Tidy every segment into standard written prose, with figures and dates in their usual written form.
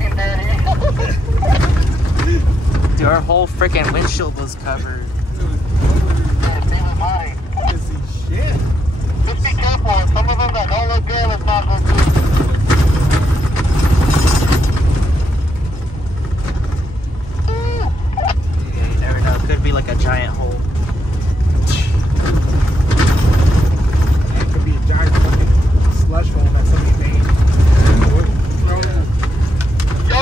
fucking dirty. Dude, our whole freaking windshield was covered. Shit. Just be careful. Some of them that don't look good, let's not go through. Yeah, you never know. It could be like a giant hole. It could be a giant fucking slush hole that somebody made. Yo,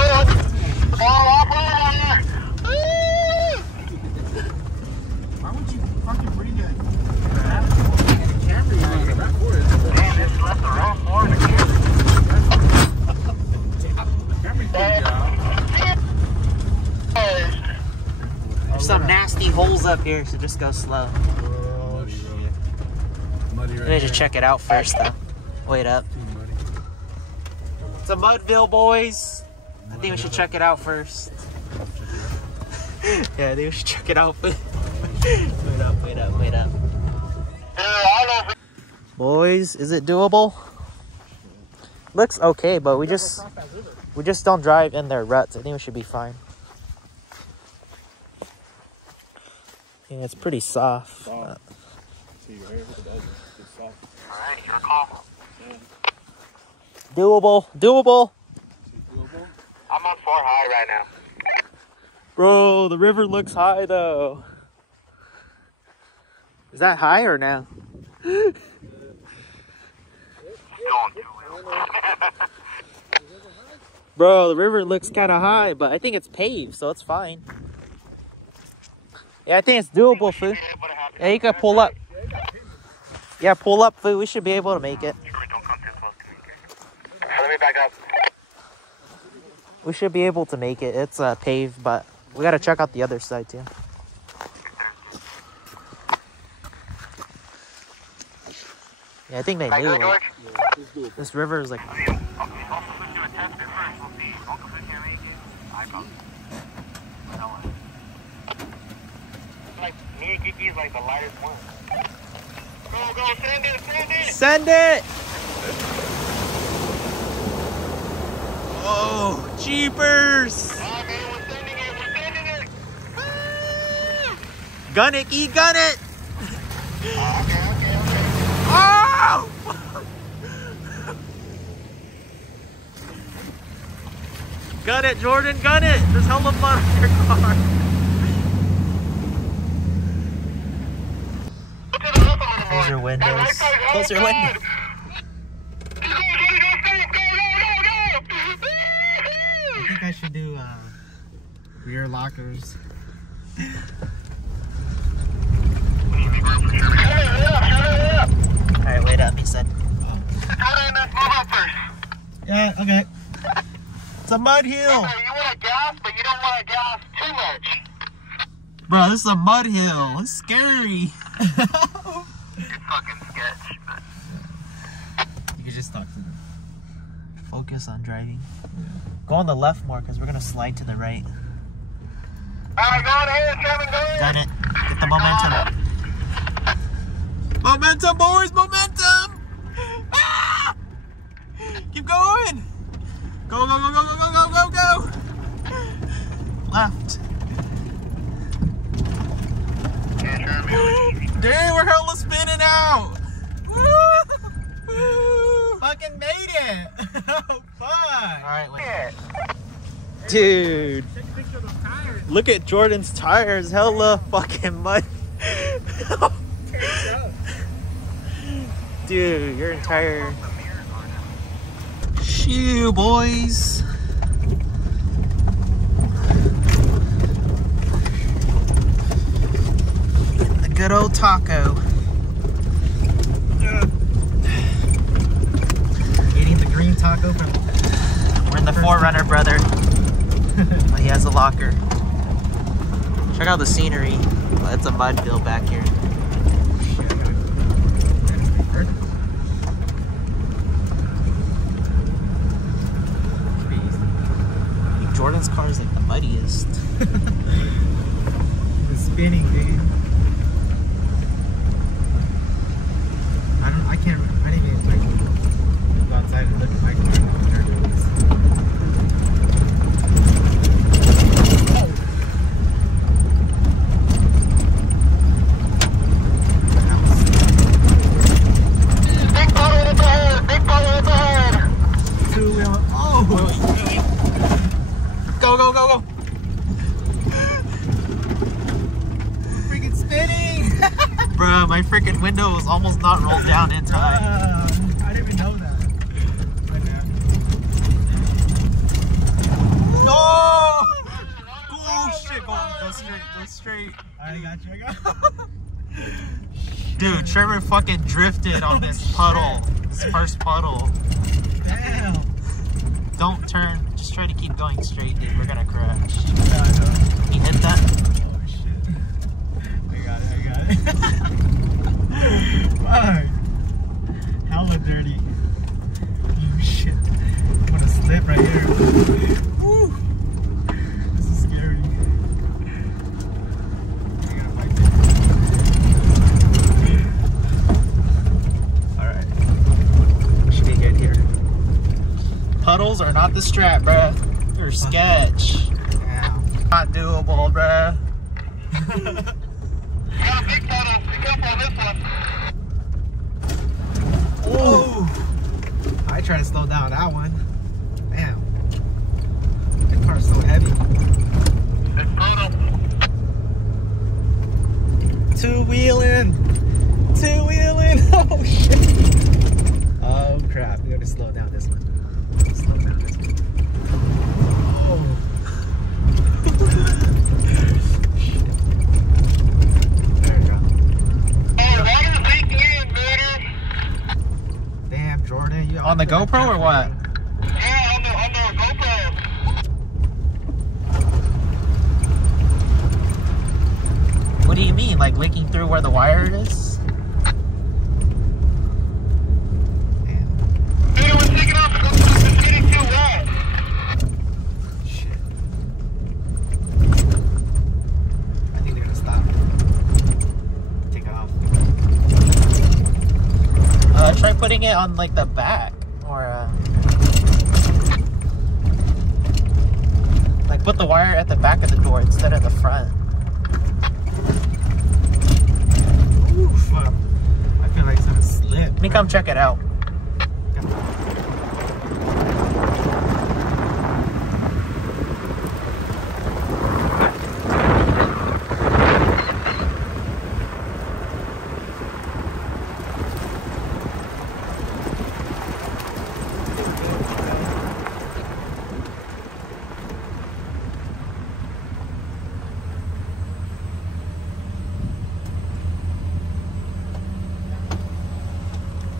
off-road on there. Why would you fucking bring it? Man, this left the wrong floor in the There's some nasty holes up here, so just go slow. Oh shit. Muddy right We need to check it out first, though. Wait up. It's a Mudville, boys. I think we should check it out first. Yeah, I think we should check it out. Wait up. Boys, is it doable? Looks okay, but we just don't drive in their ruts. I think we should be fine. Yeah, it's pretty soft. Alright, your call. Doable. I'm on 4 high right now. Bro, the river looks high though. Is that high or no? Going too well. Bro, the river looks kind of high, but I think it's paved, so it's fine. Yeah, I think it's doable, Foo. Yeah, you can pull up. Yeah, pull up, Foo. We should be able to make it. Let me back up. We should be able to make it. It's paved, but we got to check out the other side, too. Yeah, I think they knew. Like, this river is like... Me and Kiki's like the lightest one. Go, send it! Send it! Oh, jeepers! Oh, man, we're sending it! Gun it, E, gun it! Okay. Oh! Gun it, Jordan, gun it! There's hella mud on your car. Close your windows. Close your windows. Go! I think I should do rear lockers. Alright, wait up, he said. Yeah, okay. It's a mud hill. Okay, you want to gas, but you don't want to gas too much. Bro, this is a mud hill. It's scary. It's fucking sketch. You can just talk to them. Focus on driving. Go on the left more, because we're going to slide to the right. Alright, go ahead, Kevin, go ahead. Got it. Get the momentum. Momentum, boys, momentum! Ah! Keep going! Go! Left. Dang, we're hella spinning out! Woo! Fucking made it! Oh, fuck! Alright, wait. Dude. Look at Jordan's tires. Hella fucking mud. Dude, your entire... Shoo, boys. The good old taco. Eating the green taco from... We're in the Forerunner, brother. He has a locker. Check out the scenery. Oh, it's a mud field back here. Jordan's car is like the muddiest. It's spinning, dude. I didn't even like go outside and look at my car. window was almost not rolled down in time. I didn't even know that. No! Oh shit, go straight. I got you, I got you. Dude, Trevor fucking drifted on this puddle. This first puddle. Damn. Don't turn, just try to keep going straight, dude. We're gonna crash. Yeah, I know. You hit that? Oh shit. I got it. Fuck. Hella dirty. Oh shit. I'm gonna slip right here. Woo. This is scary. I gotta fight this. Alright. Should be good here. Puddles are not the strat, bruh. They're sketch. Yeah. Not doable, bruh. Yeah, big puddle. Be careful on this one. Oh! I tried to slow down that one. Damn. That car's so heavy. Big puddle. Two-wheeling! Two-wheeling! Oh shit! Oh crap, we gotta slow down this one. Slow down this one. Oh. There we go. Hey, water's leaking in, man. Damn, Jordan, you On the GoPro or what? Yeah, on the GoPro. What do you mean? Like leaking through where the wire is? Damn. Dude, it was leaking off because it's getting too wet. Shit. I think they're gonna stop. Take off. Try putting it on like the back or like put the wire at the back of the door instead of the front. Ooh, fuck. I feel like it's gonna slip. Let me come check it out.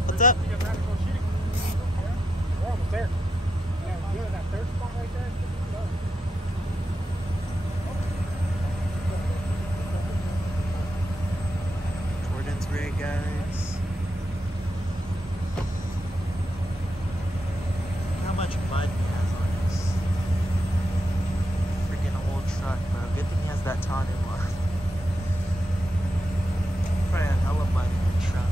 What's up? We're almost there. Yeah, you know that third spot right there? Jordan's rig, guys. How much mud he has on his freaking old truck, bro. Good thing he has that Tanu on. Probably had hella mud in the truck.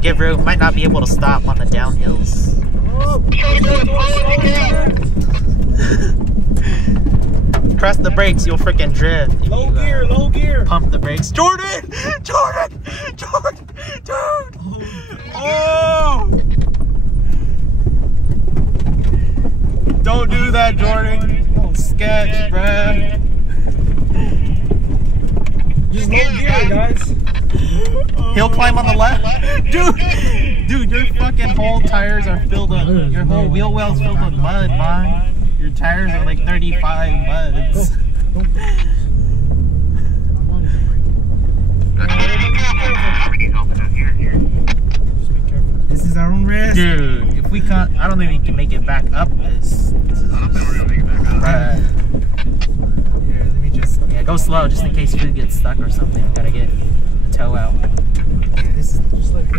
Give room, might not be able to stop on the downhills. press the brakes, you'll freaking drift. Low gear, low gear. Pump the brakes. Jordan! Jordan! Jordan! Dude! Oh! Don't do that, Jordan. Sketch, bruh. Just low gear, guys. He'll climb on the left. Dude, your fucking whole tires are filled up. Your whole wheel well's filled with mud, man. Your tires are like 35 muds. This is our own risk. Dude, if we can't, I don't think we can make it back up this. Here, let me just. Yeah, go slow just in case food gets stuck or something. I gotta get the tow out. Yeah, this is just like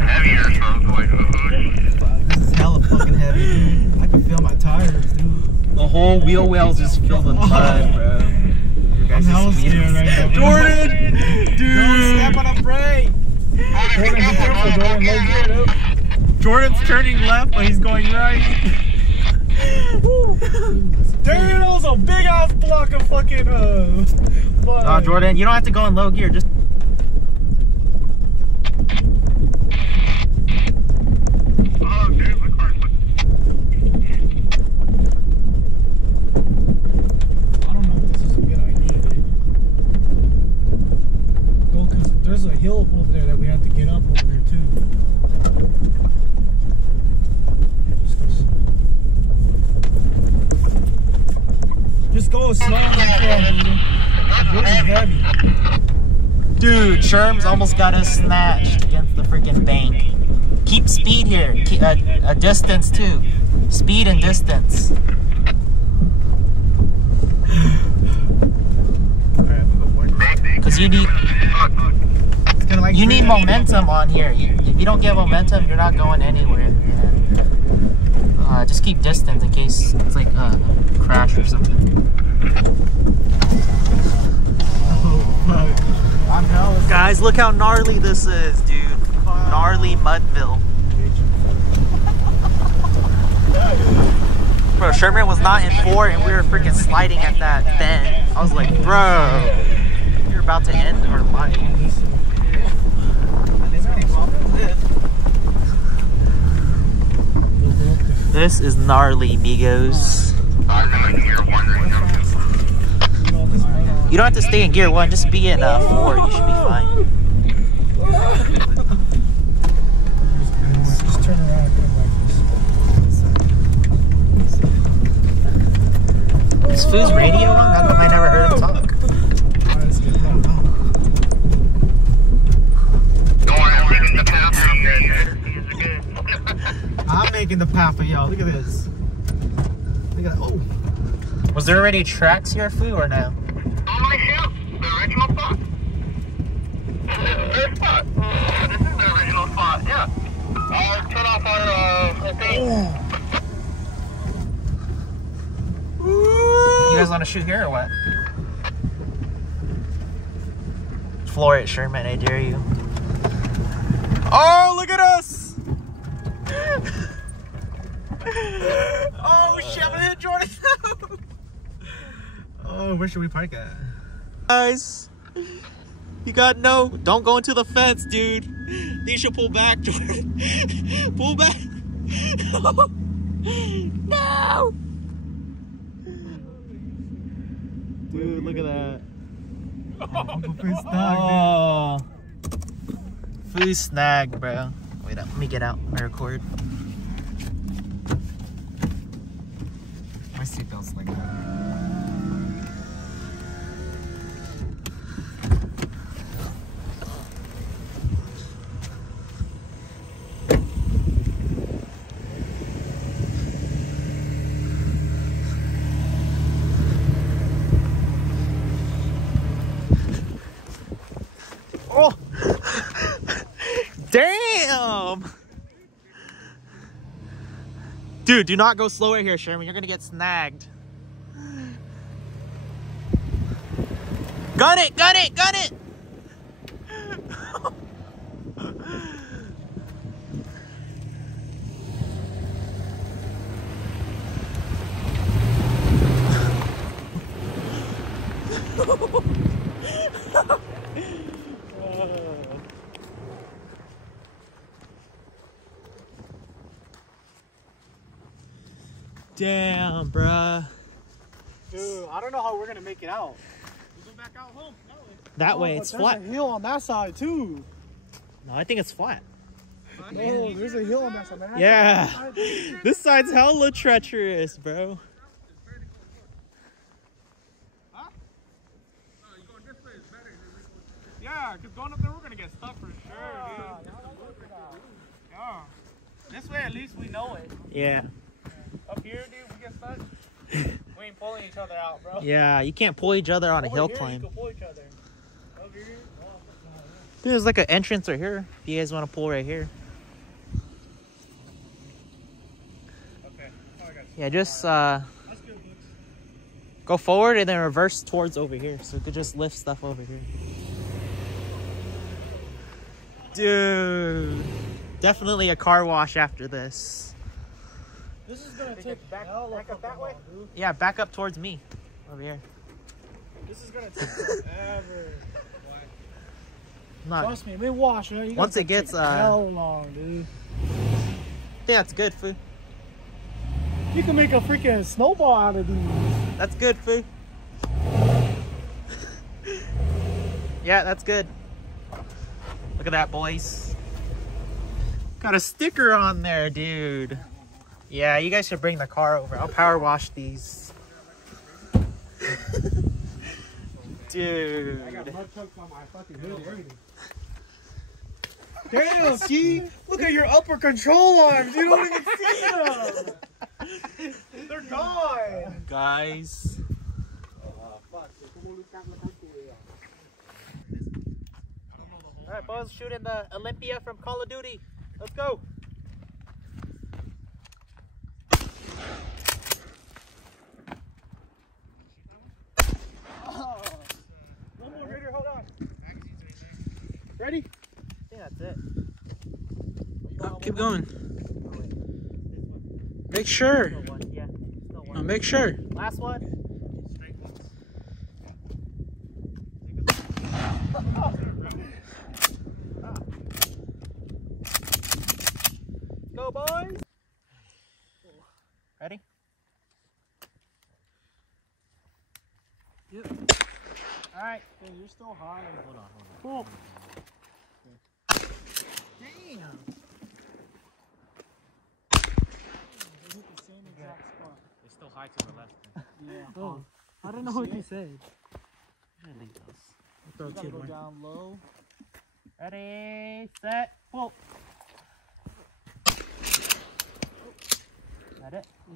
this is hella fucking heavy, dude. I can feel my tires, dude. The whole wheel well's just filled with mud, bro. I'm hella scared right now. Jordan! Dude! Don't step on a brake! Jordan, be careful, Jordan. Low gear, dude. Jordan's turning left, but he's going right. Damn, that was a big ass block of fucking mud. Oh, Jordan, you don't have to go in low gear. Just. Oh, dude, my car's I don't know if this is a good idea, dude. Go, cause there's a hill over there that we have to get up over there too. Just go slow and slow, dude. This is heavy. Dude, Sherm's almost got us snatched against the freaking bank. Keep speed here. Keep a distance too. Speed and distance. Cause you need momentum on here. If you don't get momentum, you're not going anywhere. Yeah. Just keep distance in case it's like a crash or something. Guys, look how gnarly this is, dude. Gnarly Mudville. Bro, Sherman was not in 4 and we were freaking sliding at that bend. I was like, bro, you're about to end our life. This is gnarly, amigos. You don't have to stay in gear 1, just be in 4, you should be fine. Just turn around and come like this. Is Foo's radio on? How come I never heard him talk? I'm making the path for y'all. Look at this. Look at that. Oh. Was there already tracks here, Foo, or no? on my ship, the original spot. This is their spot. This is the original spot, yeah. I'll turn off our thing. You guys want to shoot here or what? Floor it, Sherman, I dare you. Oh, look at us! Oh shit, I'm gonna hit Jordan. Oh, where should we park at? Guys, you got no. Don't go into the fence, dude. You should pull back, Jordan. Pull back. No! Dude, look at that. Oh, food snag, bro. Wait up, let me get out. I record. My seatbelt's like that. Oh! Damn! Dude, do not go slow right here, Sherman. You're gonna get snagged. Gun it! Gun it! Gun it! Damn, bruh. Dude, I don't know how we're gonna make it out. We'll go back out home. That way, it's flat. There's a hill on that side too. No, I think it's flat. No, there's a hill on that side, man. Yeah. This side's hella treacherous, bro. Yeah, because going up there, we're going to get stuck for sure, dude. Yeah. This way, at least we know it. Yeah. Up here, dude, we get stuck. We ain't pulling each other out, bro. Yeah, you can't pull each other on a Over hill here, climb. You can pull each other. Over here. Dude, there's like an entrance right here. If you guys want to pull right here. Okay. Oh, I got you. Yeah, just That's good, Luke. go forward and then reverse towards over here. So you could just lift stuff over here. Dude. Definitely a car wash after this. This is gonna take back up that way. Dude. Yeah, back up towards me. Over here. This is gonna take forever. Not, Trust me, we wash it. once it gets hell long, dude. yeah, that's good, Foo. You can make a freaking snowball out of these. That's good, Foo. Yeah, that's good. Look at that, boys. Got a sticker on there, dude. Yeah, you guys should bring the car over. I'll power wash these. Dude. I got mud chunks on my fucking hood already. Damn, Key! Look at your upper control arms. You don't even see them. They're gone. Guys. Alright, boys, shooting the Olympia from Call of Duty. Let's go. One more, Raider, hold on. Ready? Yeah, that's it. Oh, keep going. Make sure. Still one, yeah. Still one. Make sure. Last one. Go, boys. Ready? Yep. Alright. Hey, you're still high. Hold on. Cool. Damn. They hit the same exact spot. It's still high to the left. Yeah. Oh. I don't know what you said. Throw You gotta two go more. down low. Ready, set, pull. That it? Yeah.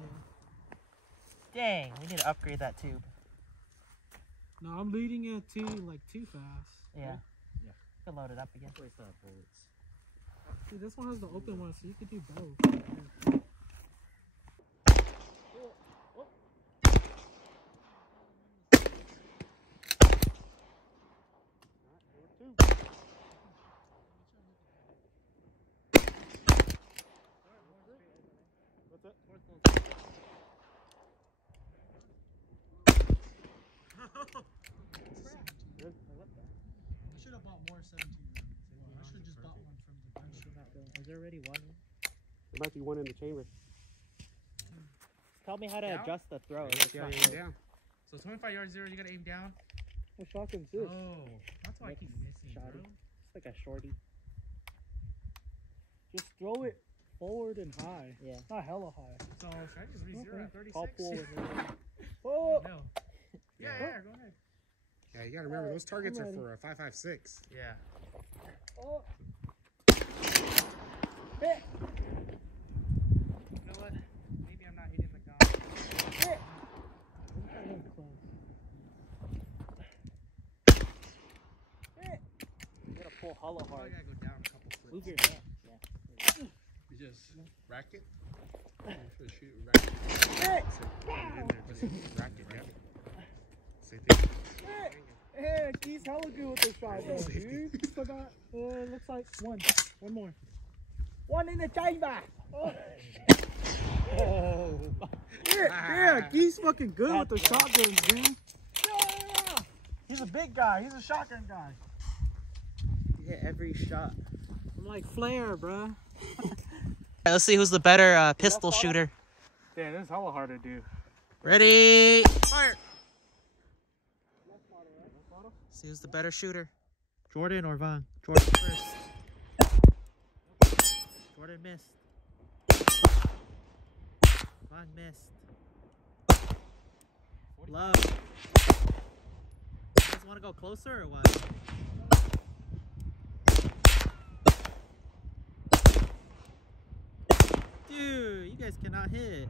Dang, we need to upgrade that tube. No, I'm leading it too fast. Yeah. Yeah. Could load it up again. See, this one has the open one, so you could do both. I should have bought more 17 rounds. I should have just bought one from the gun. Is there already one? There might be one in the chamber. Tell me how to Down? adjust the throw. Yeah, aim down. So 25 yards zero, you gotta aim down. What shotgun's this? Oh, that's why I keep missing, bro. It's like a shorty. Just throw it forward and high. Yeah. Not hella high. So should I just re-zero at 36? Call pool with it. Oh! No. Yeah, go ahead. Yeah, you gotta remember those targets are for a 5.56. Yeah. Oh! You know what? Maybe I'm not hitting the gun. You gotta pull hollow I hard. gotta go down a couple flips. Move your hand. Yeah. You just rack it. Should shoot rack it. Rack it, yeah. Same thing. Hey, he's hella good with this shotgun, dude. Still got, looks like one more. One in the chamber. Oh, Oh. yeah, he's fucking good with the shotguns, dude. Yeah. He's a big guy. He's a shotgun guy. Hit every shot. I'm like Flair, bruh. Alright, let's see who's the better pistol shooter. Yeah, this is hella hard to do. Ready, fire! See who's the better shooter, Jordan or Vaughn? Jordan first. Jordan missed. Vaughn missed. Love. You guys want to go closer or what? Dude, you guys cannot hit.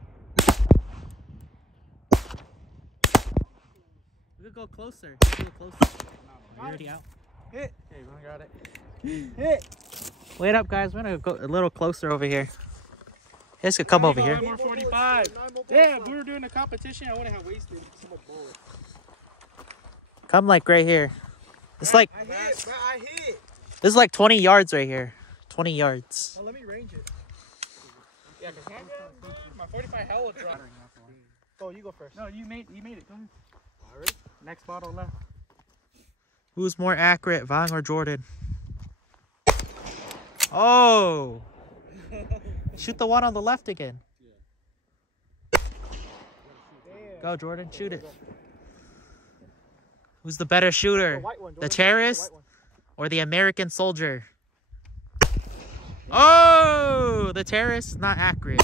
We could go closer. Go closer. Are you already out? Hit. Okay, we got it. Hit. Wait up, guys. We're gonna go a little closer over here. You guys could come over here. 45. Damn, if we were doing a competition, I wouldn't have wasted so much bullet. Come like right here. It's like I hit, bro. I hit. this is like 20 yards right here. 20 yards. Oh, let me range it. Yeah, cause my 45 hella dropped. Oh, you go first. No, you made it. Go ahead. All right. Next bottle left. Who's more accurate, Vaughn or Jordan? Oh! Shoot the one on the left again. Go, Jordan. Shoot it. Who's the better shooter? The terrorist or the American soldier? Oh! The terrorist is not accurate.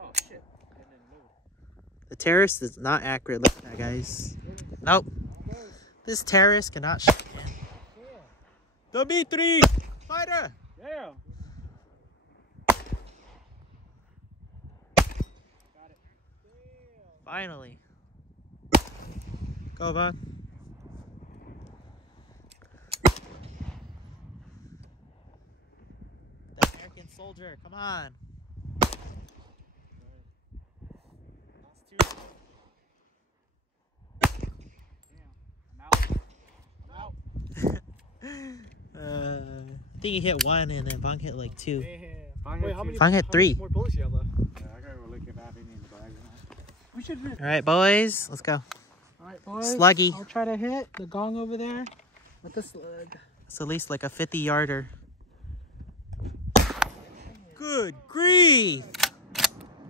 Oh, shit. The terrorist is not accurate. Look at that, guys. Nope. This terrorist cannot shoot. The B3 fighter. Yeah. Finally. Go, Vaughn. The American soldier. Come on. I think he hit one and then Vaughn hit like two. Wait, how many? Vaughn hit three. More bullets you have left? Yeah, I gotta go look if I have any in the bag. We should do. All right, boys. Let's go. All right, boys. Sluggy. I'll try to hit the gong over there with the slug. It's at least like a 50-yarder. Good grief.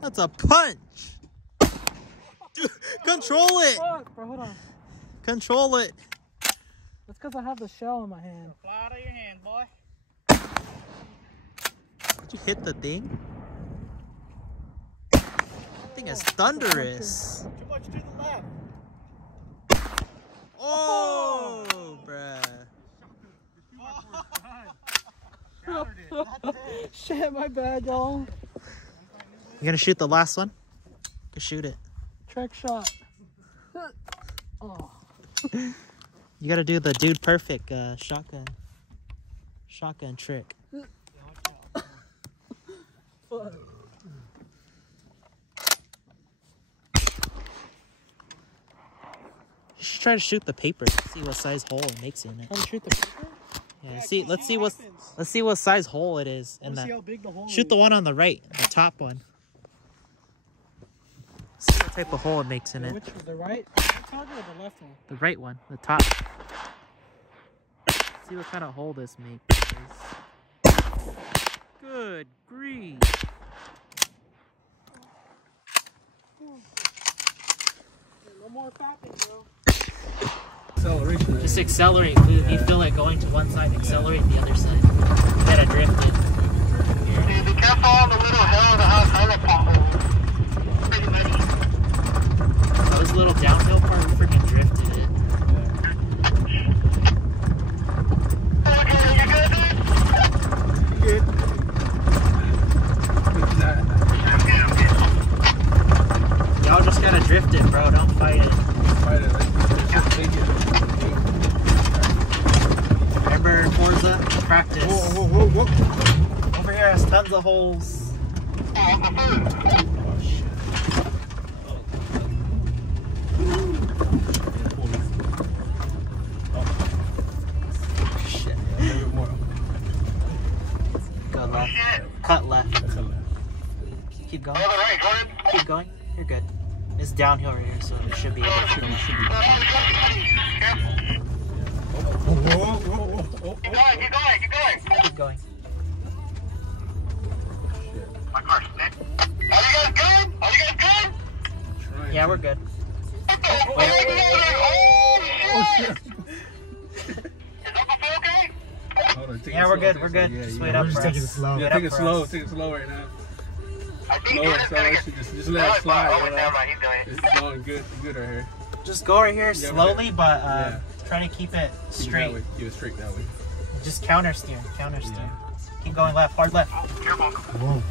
That's a punch. Control it. Fuck, bro, hold on. Control it. That's because I have the shell in my hand. Fly out of your hand, boy. Did you hit the thing? That thing is thunderous. Too much to the left. Oh, bruh. Shit, my bad, y'all. You gonna shoot the last one? Go shoot it. Trick shot. Oh. You gotta do the dude perfect shotgun trick. Fuck. You should try to shoot the paper. See what size hole it makes in it. Try to shoot the paper? Yeah, see, let's see what size hole it is in Let's that. see how big the hole Shoot is. the one on the right, the top one. See what type of hole it makes in it. Which is the right target or the left one? The right one, the top. See what kind of hole this makes. Good grief. No more tapping, bro. Acceleration. Just accelerate. If you feel it going to one side, accelerate the other side. You gotta drift it. Hey, be careful on the little hill of the house. I like potholes. Pretty muddy. That was a little downhill part. We freaking drifted it. Okay, you good, dude? Good. Y'all just gotta drift it, bro. Don't fight it. Fight it. Let's just take it. Remember, Forza? Practice. Whoa, whoa, whoa, whoa. Over here has tons of holes. Oh, the food. Oh, shit. Shit. A little bit more. Go left. Shit. Cut left. That's a left. Keep going. All right, go ahead. Keep going. You're good. It's downhill right here, so it should be able to go. Careful. Whoa, whoa, whoa, whoa, whoa. Keep going, keep going, keep going. Keep going. My car Yeah, we're good. Oh shit. Yeah, we're good. We're good. Just wait up. We're just taking it slow. Yeah, take it slow. Take it slow right now. Slow acceleration. Just let it slide. You know? It's going good. Good right here. Just go right here slowly, but try to keep it straight. Keep it straight that way. Just counter steer. Counter steer. Keep going left. Hard left. Whoa.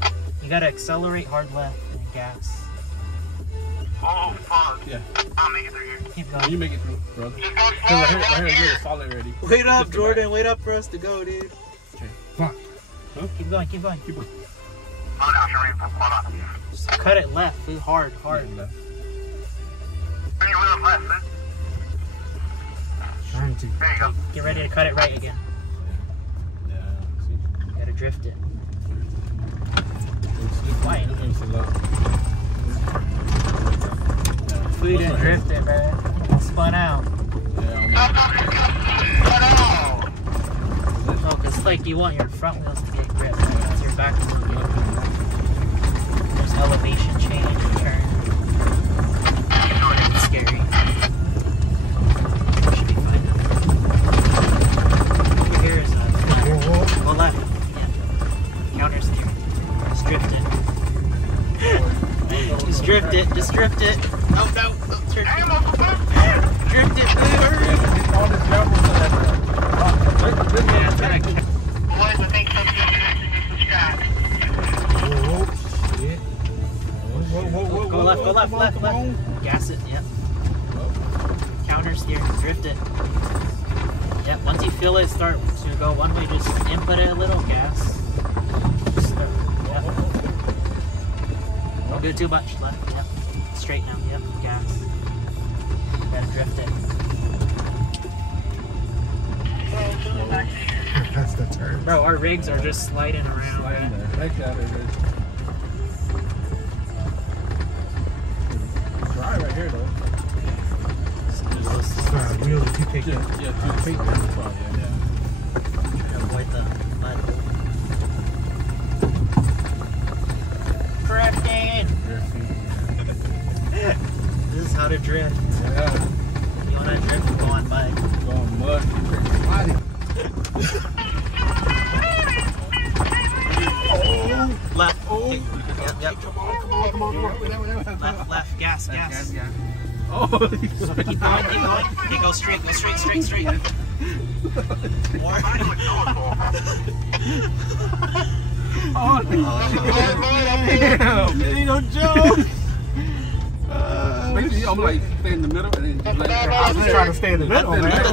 You gotta accelerate hard left and gas. Oh, fuck. Yeah. I'll make it through here. Keep going. You make it through, brother. Just go slow. Right here, it's solid already. Wait up, Jordan. Wait up for us to go, dude. Okay. Fuck. Huh? Keep going. Keep going. Keep going. Hold on, Sharif. Hold on. Just cut it left. Hard. Hard. Left. Bring your wheel left, man. Trying to. There you go. Get ready to cut it right again. Yeah. See. You gotta drift it. Be quiet. We didn't drift it, man. It spun out. Oh, because like you want your front wheels to get grip. That's your back wheels. There's elevation change and turn. It's scary. Should be fine. Over here is go left. Yeah. Counter steer. Just drift it. Just drift it. Just drift it. No, no. Don't drift it. Drift it, man. Boys, I think something's subscribe. Whoa, shit. Whoa. Go left, left. Gas it, yep. Counter steer, drift it. Yep, once you feel it start to go one way, just input it a little, gas. Yep. Don't do too much, left, yep. Straight now, yep, gas. Gotta drift it. That's the turn. Bro, our rigs are just sliding around. Sliding there. Heck out of it. Dry right here though. Wheel to take it. Yeah, to take that spot. Yeah. Avoid the mud. Drifting! This is how to drift. Yeah. You wanna drift? Go on mud. Go on mud. Left. Oh. Yep. Come on. Left. Gas. Oh. Keep going. Okay, go straight. More. Oh, damn. It ain't no joke. Basically, I'm like stay in the middle and then just let it. I'm just trying to stay in the middle, man. Let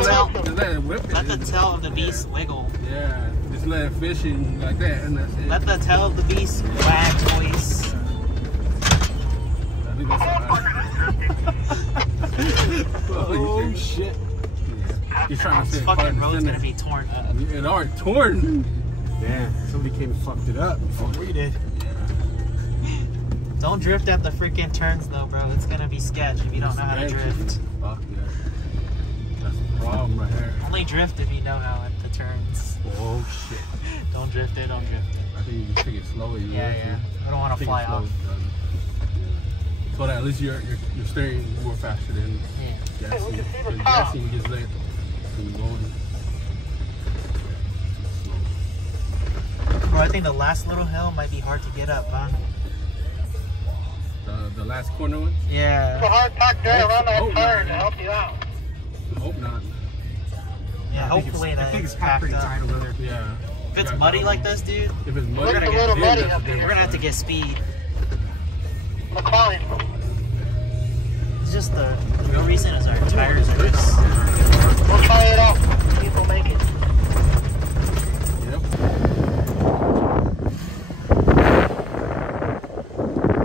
the tail of the beast wiggle. Yeah, just let it fish and like that, and that's it. Let the tail of the beast wag, boys. I think that's Oh, shit. Yeah. He's trying to This stay fucking road's gonna be torn up. It already torn. Damn, somebody came and fucked it up before we did. Don't drift at the freaking turns though, bro. It's gonna be sketch if you don't know how to drift. Fuck yeah. That's the problem right here. Only drift if you know how at the turns. Oh, shit. Don't drift it. I think you just take it slowly. Yeah. I don't want to fly off. So that at least you're steering more faster than Yeah. gassing. Because gassing you just let it keep going. Bro, I think the last little hill might be hard to get up, huh? The last corner one? Yeah. It's a hard pack there around that turn to help you out. I hope not. Yeah, hopefully I that think is it's packed packed pretty up. tight over there. Yeah. If it's muddy like this, dude, If it's muddy, we're gonna It's a little muddy up we're here. gonna have to get speed. McCollin. It's just the real reason is our tires are just. We'll try it out. See if we'll make it. Yep.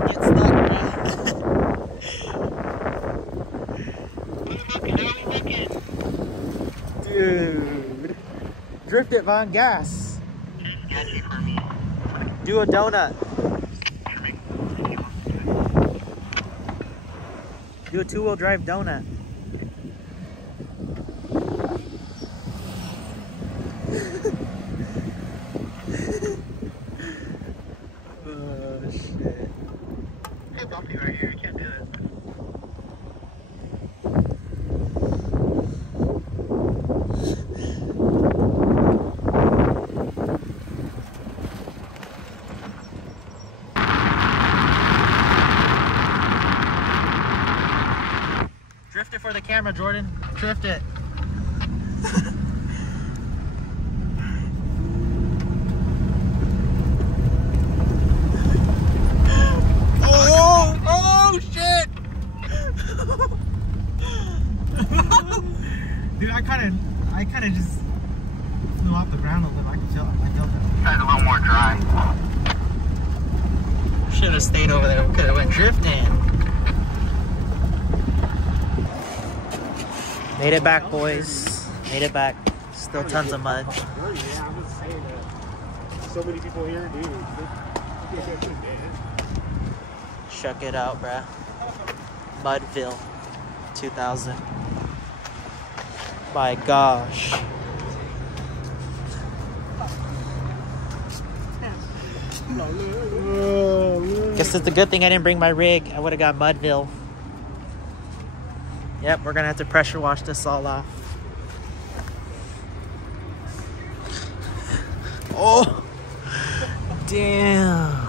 Get stuck, bro. Dude. Drift it, Von. Gas. Do a donut. Do a two-wheel drive donut. Oh, shit. It's bumpy right here. You can't do it. for the camera, Jordan. Drift it. Oh shit! Dude, I kind of just flew off the ground a little. I can feel it. I felt it. It's a little more dry. Should have stayed over there. We could have went drifting. Made it back, boys. Made it back. Still tons of mud. Yeah, I'm just saying that. So many people here, dude. Check it out, bruh. Mudville 2000. My gosh. Guess it's a good thing I didn't bring my rig. I would have got Mudville. Yep, we're gonna have to pressure wash this all off. Oh, damn.